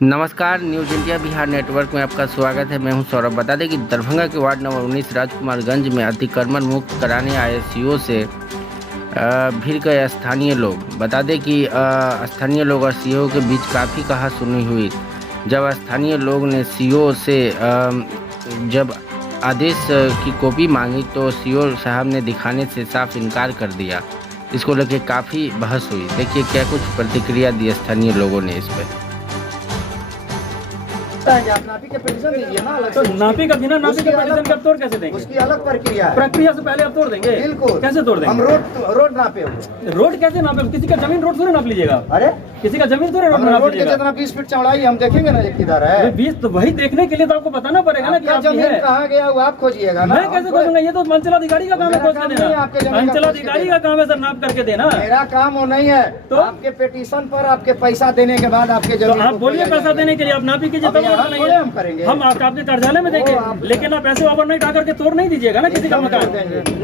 नमस्कार, news India Bihar network में आपका स्वागत है। मैं हूं सौरभ। बता दें कि दरभंगा के वार्ड नंबर 19 राजकुमारगंज में अतिक्रमण मुक्त कराने आए सीओ से भिड़ गए स्थानीय लोग। बता दें कि स्थानीय लोग और सीओ के बीच काफ़ी कहा-सुनी हुई। जब स्थानीय लोग ने सीओ से जब आदेश की कॉपी मांगी तो सीओ साहब ने दिखाने से साफ इनकार कर दिया। इसको लेकर काफ़ी बहस हुई। देखिए क्या कुछ प्रतिक्रिया दी स्थानीय लोगों ने इस पर। आप नापी के पिटीशन दीजिए ना अलग तो से। नापी का बिना नापी के पिटीशन का आप तोड़ कैसे देंगे? उसकी अलग प्रक्रिया है। प्रक्रिया से पहले आप तोड़ देंगे? बिल्कुल। कैसे तोड़ देंगे? हम रोड नापे हुए। रोड कैसे नापे? किसी का जमीन रोड थोड़ी नाप लीजिएगा। अरे किसी का जमीन थोड़ी रोड हमने नाप रोड के लीजिएगा। जितना 20 फीट चौड़ाई हम देखेंगे ना ये किधर है। 20 तो वही देखने के लिए तो आपको बताना पड़ेगा ना कि आपका आपकी जमीन है। कहाँ गया वो आप खोजिएगा ना। मैं कैसे खोजूंगा? ये तो अंचलाधिकारी का काम है खोज के मेरा काम नहीं है आपके देना। जमीन का अंचलाधिकारी का काम है सर नाप करके देना। मेरा काम वो नहीं है। तो? आपके पिटीशन पर आपके पैसा देने के बाद आपके तो जमीन आप बोलिए पैसा देने के लिए आप नापी कीजिए, तब यहाँ नहीं थोड़े है। हम करेंगे। हम आपके कार्यालय में देंगे, लेकिन आप ऐसे ओवरनाइट आकर के तोड़ नहीं दीजिएगा ना किसी का मकान।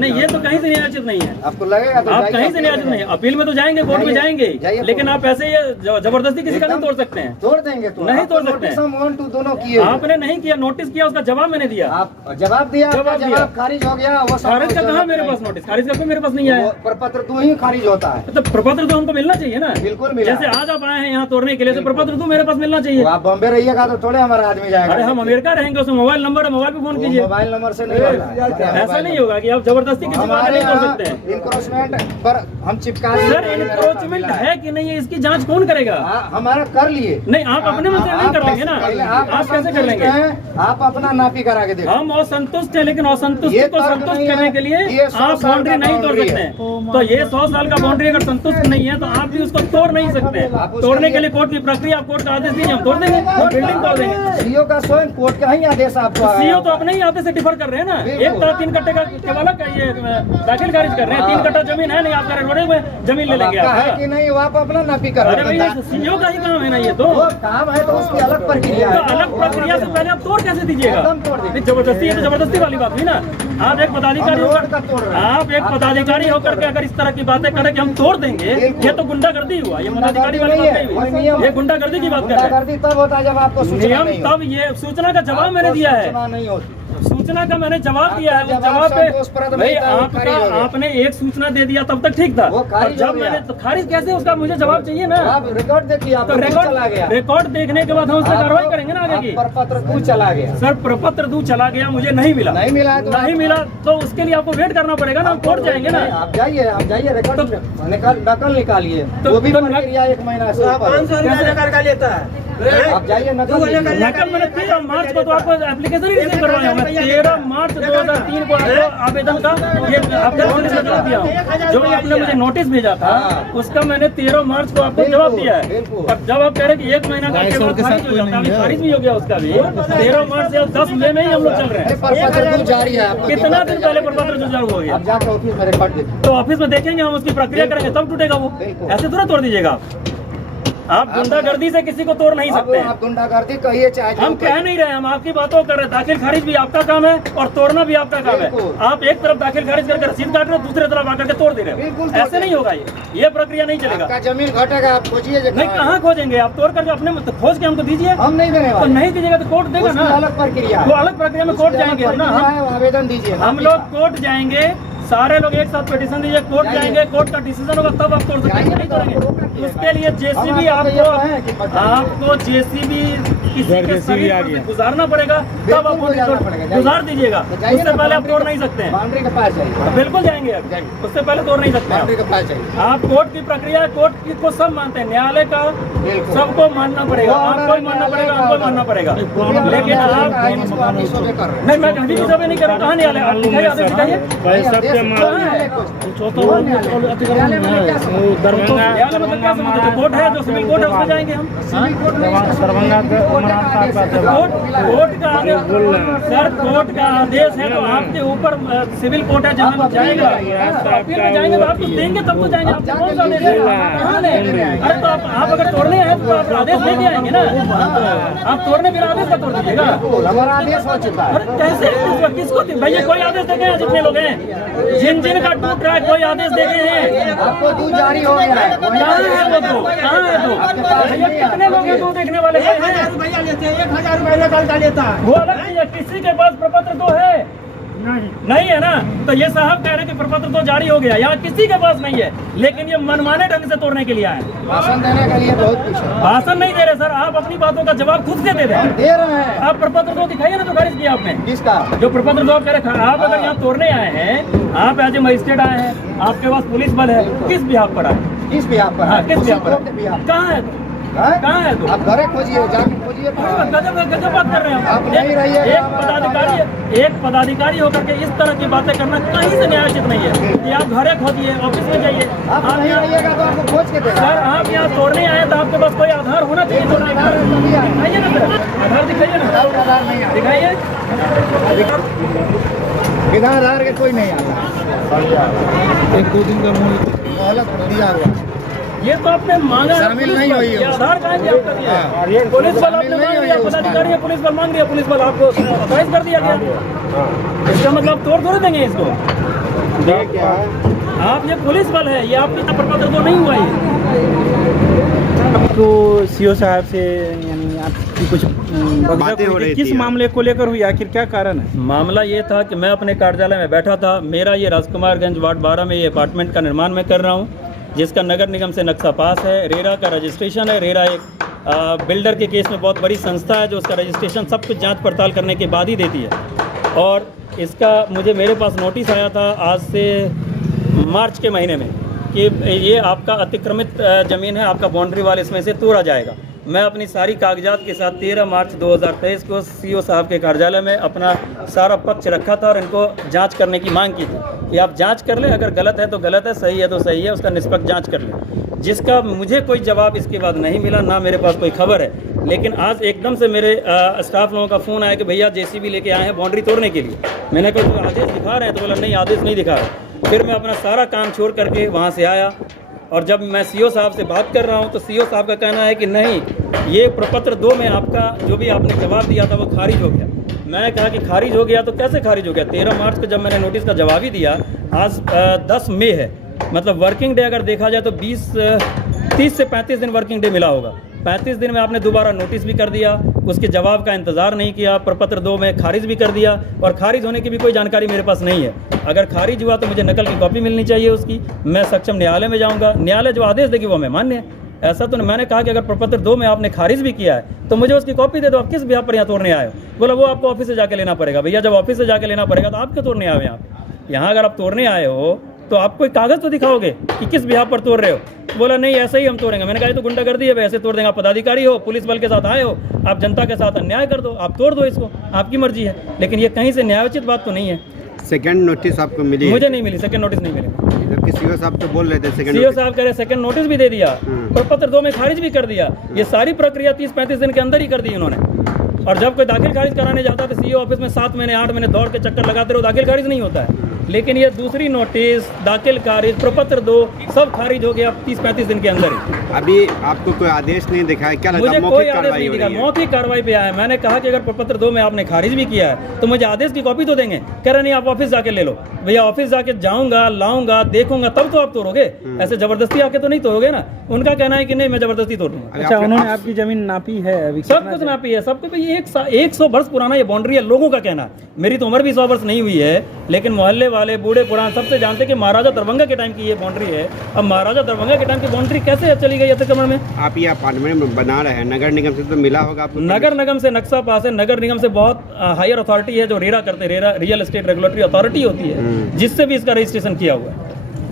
नहीं, ये तो कहीं से न्यायोचित नहीं है। आपको लगेगा तो आप जाइए, कहीं से न्यायोचित नहीं है। अपील में तो जाएंगे, कोर्ट में जाएंगे, जाइए। लेकिन आप ऐसे ये जबरदस्ती किसी का नहीं तोड़ सकते हैं। तोड़ देंगे तो नहीं आपको तोड़ सकते हैं। नोटिस हम 1 2 दोनों किए। आपने नहीं किया, नोटिस किया, उसका जवाब मैंने दिया। आप जवाब दिया, जवाब आपका दिया। जवाब खारिज हो गया। वो सब खारिज का कहा मेरे पास नोटिस? खारिज का मेरे पास नहीं आया। प्रपत्र तो ही खारिज होता है। तो प्रपत्र तो हमको मिलना चाहिए ना। बिल्कुल मिला। जैसे आज आप आए हैं यहाँ तोड़ने के लिए, तो प्रपत्र तो मेरे पास मिलना चाहिए। तो आप बॉम्बे रहिएगा तो थोड़े हमारा आदमी जाएगा। अरे हम अमेरिका रहेंगे, उसमें मोबाइल नंबर है, मोबाइल पे फोन कीजिए। मोबाइल नंबर से नहीं होता है। ऐसा नहीं होगा कि आप जबरदस्ती किसी को आगे हमारे नहीं तोड़ यहाँ सकते हैं। इंक्रोचमेंट पर हम चिपका सर इंक्रोचमेंट है कि नहीं है, इसकी जांच कौन करेगा? हमारा कर लिए। नहीं, आप अपने में से नहीं कर लेंगे ना। आप कैसे कर लेंगे? आप अपना नापी करा के देखो। हम असंतुष्ट है, लेकिन असंतुष्टि ये को तर्क संतुष्ट नहीं है। करने के लिए ये 100 आप साल बाउंड्री का नहीं तोड़ बाउंड्री सकते है। हैं। तो ये 100 साल का बाउंड्री अगर संतुष्ट नहीं है तो आप भी उसको तोड़ नहीं सकते हैं। आप उसके तोड़ने के लिए- लिए कोर्ट की प्रक्रिया, आप कोर्ट का आदेश दीजिए, हम तोड़ देंगे, हम बिल्डिंग तोड़ देंगे। सीओ का स्वयं कोर्ट का ही आदेश आपको आया सीओ तो होगा। अपने ही आदेश से डिफर कर रहे हैं ना। बिल्कुल। एक 3 कट्टे का केवल का ये दाखिल खारिज कर रहे हैं। 3 कट्टा जमीन है नहीं, आप कह रहे हैं जमीन ले लेंगे आपका है आप। कि नहीं वो आप अपना नापी कर अरे रहे भाई हैं। सीओ का ही काम है ना ये तो। वो काम है तो उसकी अलग प्रक्रिया तो है। अलग प्रक्रिया से पहले आप तोड़ कैसे दीजिएगा? एकदम तोड़ दीजिए। नहीं, जबरदस्ती, ये तो जबरदस्ती वाली बात हुई ना। आप एक पदाधिकारी हम रोड का होकर तोड़ रहे हैं। आप एक पदाधिकारी होकर के अगर इस तरह की बातें करें कि हम तोड़ देंगे, ये तो गुंडागर्दी हुआ। ये पदाधिकारी वाली बात नहीं हुई, ये गुंडागर्दी की बात कर रहे हैं। गुंडागर्दी तब होता है जब आपको सूचना नियम नहीं तब ये सूचना का जवाब मैंने दिया है। सूचना नहीं होती। सूचना का मैंने जवाब दिया है। उस आपका जवाब संतोषप्रद पे नहीं भाई था, वो खारिज हो गया। आपने एक सूचना दे दिया तब तक ठीक था। वो और खारिज हो जब गया। मैंने तो खारिज कैसे, उसका मुझे जवाब चाहिए ना। आप रिकॉर्ड देखिए, तो आपको रिकॉर्ड चला गया। रिकॉर्ड देखने के बाद हम उस पर कार्रवाई करेंगे ना आगे की। प्रपत्र तू चला गया। सर प्रपत्र दूं चला गया, मुझे नहीं मिला। नहीं मिला है तो नहीं मिला तो उसके लिए आपको वेट करना पड़ेगा ना। हम कोर्ट जाएंगे ना। आप जाइए रिकॉर्ड नकल निकालिए। तो- वो भी तो प्रक्रिया 1 महीना से ऊपर है। आप जाइए नकल नकल मैंने 13 मार्च को तो आपको एप्लीकेशन ही रिसीव करवाया हूँ। 13 मार्च 2003 को आपको आवेदन का ये आपका पुलिस में जवाब दिया हूँ। जो आपने मुझे नोटिस भेजा था उसका मैंने 13 मार्च को आपको जवाब दिया है। और जब आप कह रहे कि 1 महीना का खारिज हो जाता है, खारिज भी हो गया उसका भी। 13 मार्च से 10 मई में ही हम लोग चल रहे हैं। प्रपत्र जारी है आपका। कितना दिन पहले प्रपत्र जो जारी हो गया? आप जाके ऑफिस में रिकॉर्ड देखिए। तो ऑफिस में देखेंगे, हम उसकी प्रक्रिया करेंगे तब टूटेगा वो। बिल्कुल। ऐसे थोड़ा तोड़ दीजिएगा आप गुंडागर्दी से किसी को तोड़ नहीं अब सकते हैं। आप गुंडागर्दी कहिए चाहे जो हम कह नहीं रहे, हम आपकी बातों कर रहे हैं। दाखिल खारिज भी आपका काम है और तोड़ना भी आपका काम है। बिल्कुल। आप एक तरफ दाखिल खारिज करके रसीद काट रहे हो, दूसरी तरफ आकर के तोड़ दे रहे बिल्कुल हो। तोड़ ऐसे नहीं होगा, ये प्रक्रिया नहीं चलेगा। आपका जमीन घटेगा, आप खोजिए जो नहीं, कहाँ खोजेंगे? आप तोड़ करके अपने तो खोज के हमको दीजिए। हम नहीं देने तो वाले। नहीं दीजिएगा तो कोर्ट देगा उसकी ना। अलग प्रक्रिया है। वो अलग प्रक्रिया में कोर्ट उसकी अलग जाएंगे हम ना। प्रक्रिया है, वो आवेदन दीजिए। हम लोग कोर्ट जाएंगे, सारे लोग एक साथ पिटीशन दीजिए, कोर्ट जाइए। जाएंगे, कोर्ट का डिसीजन होगा तब आप तोड़ सकते हैं। नहीं तोड़ेंगे। उसके लिए जेसीबी आपको जेसीबी किसी के शरीर पर से गुजारना पड़ेगा, तब आप गुजार दीजिएगा। उससे पहले आप तोड़ नहीं सकते हैं। बाउंड्री के पास जाइए। बिल्कुल जाएंगे आप, उससे पहले तोड़ नहीं सकते बाउंड्री हैं। के पास जाइए। आप कोर्ट की प्रक्रिया, कोर्ट की को सब मानते हैं, न्यायालय का बिल्कुल। सबको मानना पड़ेगा। आपको ही मानना पड़ेगा, हमको मानना पड़ेगा। लेकिन आप नहीं, मैं कहीं भी सभी नहीं कर रहा। कहाँ न्यायालय? आप दिखाइए, आदेश दिखाइए। न्यायालय मतलब क्या समझते हो? कोर्ट है, जो सिविल कोर्ट है उसमें जाएंगे हम। दरभंगा कोर्ट का आदेश, सर कोर्ट का आदेश है तो आपके ऊपर सिविल कोर्ट है जहाँ जाएगा। अपील में जाएंगे तो आपको देंगे तब तो जाएंगे। आपको कौन सा आदेश है? कहाँ लेंगे? अरे तो आप अगर तोड़ने हैं तो आप आदेश लेके आएंगे ना। आप तोड़ने बिना आदेश का तोड़ दीजिएगा। हमारा आदेश हो चुका है। अरे कैसे? किसको भैया कोई आदेश देखे हैं? जितने लोग हैं जिन जिन का टूट रहा है कोई आदेश देखे हैं? आपको दूध जारी हो गया है। कहाँ है वो दो? कहाँ है दो? भैया कितने लोग हैं दो देखने वाले हैं? भैया लेते हैं 1000 रुपये निकाल का लेता है। वो अलग चीज है, किसी के पास प्रपत्र तो है नहीं है ना? तो ये साहब कह रहे हैं कि प्रपत्र तो जारी हो गया, यहाँ किसी के पास नहीं है, लेकिन ये मनमाने ढंग से तोड़ने के लिए आए। भाषण देने के लिए बहुत कुछ है। भाषण नहीं दे रहे सर, आप अपनी बातों का जवाब खुद से दे दें। दे रहे हैं। आप प्रपत्र तो दिखाइए ना, तो खारिज किया आपने किसका? जो प्रपत्र तो आप कह रहे हैं। आप अगर यहाँ तोड़ने आए हैं, आप एज ए मजिस्ट्रेट आए हैं, आपके पास पुलिस बल है, किस बिहाफ पर आए? किस बिहाफ पर? हाँ, किस बिहाफ पर? बिहाफ कहाँ है? कहाँ है तो? आप घरे खोजिए, जाके खोजिए। गजब बात कर रहे हैं आप नहीं रहिएगा। एक पदाधिकारी होकर के इस तरह की बातें करना कहीं से न्यायोचित नहीं है कि आप घरे खोजिए, ऑफिस में जाइए। आप नहीं रहिएगा तो आपको खोज के देगा। सर आप यहाँ तोड़ने आए तो आपके पास कोई आधार होना चाहिए तोड़ने का। दिखाइए ना सर, आधार दिखाइए ना, आधार नहीं है। दिखाइए। बिना आधार के कोई नहीं आता। 1-2 दिन का मोहलत दिया हुआ। ये तो आपने मांगा है, शामिल नहीं हुई है। ये आधार कहाँ से आपका दिया है? पुलिस बल आपने मांग लिया, पदाधिकारी है, पुलिस बल मांग लिया, पुलिस बल आपको ऑथराइज कर दिया गया। इसका मतलब तोड़ थोड़े देंगे इसको। आप ये पुलिस बल है, ये आपके प्रपत्र तो नहीं हुआ ये। आपको सीओ साहब से यानी आपकी कुछ बातें हो रही थी, किस मामले को लेकर हुई, आखिर क्या कारण है? मामला ये था कि मैं अपने कार्यालय में बैठा था। मेरा ये राजकुमारगंज वार्ड 12 में ये अपार्टमेंट का निर्माण मैं कर रहा हूँ, जिसका नगर निगम से नक्शा पास है। रेरा का रजिस्ट्रेशन है। रेरा एक बिल्डर के केस में बहुत बड़ी संस्था है जो उसका रजिस्ट्रेशन सब कुछ जांच पड़ताल करने के बाद ही देती है। और इसका मेरे पास नोटिस आया था आज से मार्च के महीने में कि ये आपका अतिक्रमित ज़मीन है, आपका बाउंड्री वाल इसमें से तोड़ा जाएगा। मैं अपनी सारी कागजात के साथ 13 मार्च 2023 को सीओ साहब के कार्यालय में अपना सारा पक्ष रखा था और इनको जांच करने की मांग की थी कि आप जांच कर लें, अगर गलत है तो गलत है, सही है तो सही है, उसका निष्पक्ष जांच कर लें। जिसका मुझे कोई जवाब इसके बाद नहीं मिला, ना मेरे पास कोई खबर है। लेकिन आज एकदम से मेरे स्टाफ लोगों का फ़ोन आया कि भैया जेसीबी लेके आए हैं बाउंड्री तोड़ने के लिए। मैंने कहा तो आदेश दिखा रहे हैं? तो बोला नहीं, आदेश नहीं दिखा रहा। फिर मैं अपना सारा काम छोड़ करके वहाँ से आया और जब मैं सीओ साहब से बात कर रहा हूँ तो सीओ साहब का कहना है कि नहीं, ये प्रपत्र 2 में आपका जो भी आपने जवाब दिया था वो खारिज हो गया। मैंने कहा कि खारिज हो गया तो कैसे खारिज हो गया? 13 मार्च को जब मैंने नोटिस का जवाब ही दिया, आज 10 मई है, मतलब वर्किंग डे अगर देखा जाए तो 30 से 35 दिन वर्किंग डे मिला होगा। 35 दिन में आपने दोबारा नोटिस भी कर दिया, उसके जवाब का इंतज़ार नहीं किया, प्रपत्र 2 में खारिज भी कर दिया और खारिज होने की भी कोई जानकारी मेरे पास नहीं है। अगर खारिज हुआ तो मुझे नकल की कॉपी मिलनी चाहिए उसकी, मैं सक्षम न्यायालय में जाऊंगा, न्यायालय जो आदेश देगी वो हमें मान्य है। ऐसा तो मैंने कहा कि अगर प्रपत्र 2 में आपने खारिज भी किया है तो मुझे उसकी कॉपी दे दो, आप किस बिहार पर यहाँ तोड़ने आए हो? बोला वो आपको ऑफिस से जाके लेना पड़ेगा। भैया जब ऑफिस से जाके लेना पड़ेगा तो आप क्यों तोड़ने आए हो यहाँ अगर आप तोड़ने आए हो तो आप कोई कागज़ तो दिखाओगे कि किस बिहार पर तोड़ रहे हो। बोला नहीं ऐसे ही हम तोड़ेंगे। मैंने कहा ये तो गुंडागर्दी है, वैसे तोड़ देंगे। आप पदाधिकारी हो, पुलिस बल के साथ आए हो, आप जनता के साथ अन्याय कर दो, आप तोड़ दो इसको, आपकी मर्जी है। लेकिन ये कहीं से न्यायोचित बात तो नहीं है। सेकंड नोटिस आपको मिली? मुझे नहीं मिली, सेकंड नोटिस नहीं मिली। जबकि सीओ साहब तो बोल रहे थे सेकंड सीओ साहब कह रहे सेकंड नोटिस भी दे दिया, प्रपत्र 2 में खारिज भी कर दिया। ये सारी प्रक्रिया 30-35 दिन के अंदर ही कर दी इन्होंने। और जब कोई दाखिल खारिज कराने जाता है तो सीओ ऑफिस में 7 महीने 8 महीने दौड़ के चक्कर लगाते रहो, दाखिल खारिज नहीं होता है। लेकिन ये दूसरी नोटिस, दाखिल खारिज, प्रपत्र 2 सब खारिज हो गया 30-35 दिन के अंदर ही। अभी आपको कोई आदेश नहीं दिखा है? क्या लगता मुझे है कोई आदेश नहीं दिखा, मौखिक कार्रवाई पे आया है। मैंने कहा कि अगर प्रपत्र 2 में आपने खारिज भी किया है तो मुझे आदेश की कॉपी तो देंगे। कह रहे नहीं आप ऑफिस जाके ले लो। भैया ऑफिस जाके जाऊंगा, लाऊंगा, देखूंगा तब तो आप तोड़ोगे, ऐसे जबरदस्ती आके तो नहीं तोड़ोगे ना। उनका कहना है कि नहीं मैं जबरदस्ती तोड़ूंगा। अच्छा, उन्होंने आपकी जमीन नापी है? अभी सब कुछ नापी है, सब कुछ। 100 वर्ष पुराना ये बाउंड्री है, लोगों का कहना। मेरी तो उम्र भी 100 वर्ष नहीं हुई है, लेकिन मोहल्ले वाले, बूढ़े पुरान सबसे जानते हैं कि महाराजा दरभंगा के टाइम की ये बाउंड्री है। अब महाराजा दरभंगा के टाइम की बाउंड्री कैसे चली गई अतिक्रमण में? आप ये अपार्टमेंट बना रहे हैं, नगर निगम से तो मिला होगा आपको? नगर निगम से नक्शा पास है। नगर निगम से बहुत हायर अथॉरिटी है जो रेरा करते हैं, RERA real estate regulatory authority होती है, जिससे भी इसका रजिस्ट्रेशन किया हुआ है।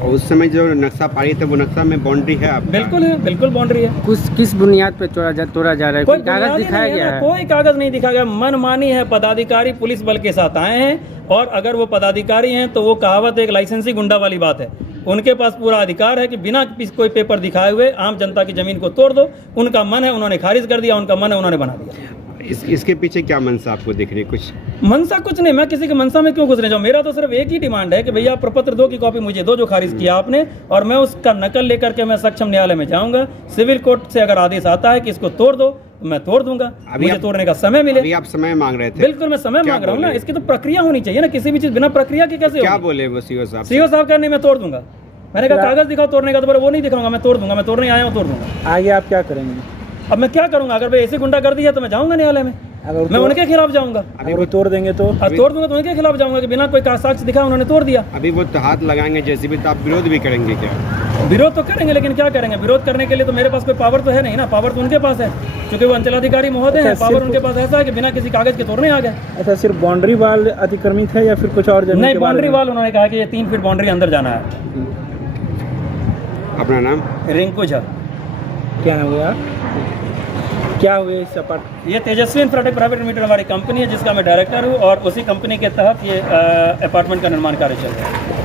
और उस समय जो नक्शा पारी थे वो नक्शा में बाउंड्री है आप? बिल्कुल है, बिल्कुल बाउंड्री है। किस बुनियाद पे तोड़ा जा रहा है? कोई कागज दिखाया गया है? कोई कागज नहीं दिखाया गया। मनमानी है। पदाधिकारी पुलिस बल के साथ आए हैं और अगर वो पदाधिकारी हैं तो वो कहावत एक लाइसेंसी गुंडा वाली बात है। उनके पास पूरा अधिकार है कि बिना कोई पेपर दिखाए हुए आम जनता की जमीन को तोड़ दो। उनका मन है, उन्होंने खारिज कर दिया, उनका मन है, उन्होंने बना दिया। इसके पीछे क्या मनसा आपको दिख रही है? कुछ मनसा कुछ नहीं, मैं किसी के मनसा में क्यों घुसने जाऊँ। मेरा तो सिर्फ एक ही डिमांड है कि भैया प्रपत्र 2 की कॉपी मुझे दो जो खारिज किया आपने, और मैं उसका नकल लेकर के मैं सक्षम न्यायालय में जाऊंगा। सिविल कोर्ट से अगर आदेश आता है कि इसको तोड़ दो तो मैं तोड़ दूंगा, मुझे तोड़ने का समय मिले। अभी आप समय मांग रहे थे। बिल्कुल मैं समय मांग रहा हूँ ना, इसकी तो प्रक्रिया होनी चाहिए ना, किसी भी चीज बिना प्रक्रिया के कैसे क्या होगी? बोले वो सीओ साहब? सीओ साहब कहने मैं तोड़ दूंगा, मैंने कहा कागज दिखाओ तोड़ने का, तो बोले वो नहीं दिखाऊंगा, मैं तोड़ दूंगा, मैं तोड़ने आया हूँ तोड़ दूंगा। आगे आप क्या करेंगे? अब मैं क्या करूंगा? अगर मैं ऐसी गुंडागर्दी है तो मैं जाऊंगा न्यायालय में, अगर मैं उनके खिलाफ जाऊंगा। अगर वो तोड़ देंगे तो और तोड़ दूंगा तो उनके खिलाफ जाऊंगा कि बिना कोई साक्ष्य दिखा उन्होंने तोड़ दिया। अभी वो तो हाथ लगाएंगे जैसे भी, तो आप विरोध भी करेंगे क्या? विरोध तो करेंगे, लेकिन क्या करेंगे? विरोध करने के लिए तो मेरे पास कोई पावर तो है नहीं ना, पावर तो उनके पास है, क्योंकि वो अंचलाधिकारी महोदय हैं। पावर उनके पास ऐसा है कि बिना किसी कागज के तोड़ने आ गए। अच्छा, सिर्फ बाउंड्री वाल अतिक्रमित है या फिर कुछ और जमीन? नहीं, बाउंड्री वाल उन्होंने कहा कि ये 3 फीट बाउंड्री अंदर जाना है। अपना नाम? रिंकू झा। क्या नाम हुआ? क्या हुए इस अपार्ट? ये तेजस्वी इंफ्राटेक प्राइवेट लिमिटेड हमारी कंपनी है जिसका मैं डायरेक्टर हूँ, और उसी कंपनी के तहत ये अपार्टमेंट का निर्माण कार्य चल रहा है।